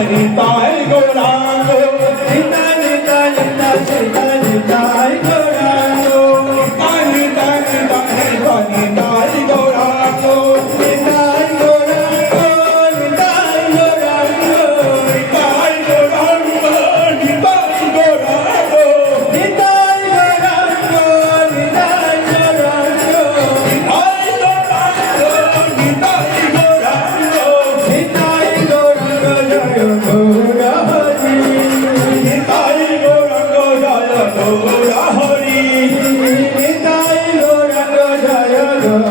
Hãy subscribe Joy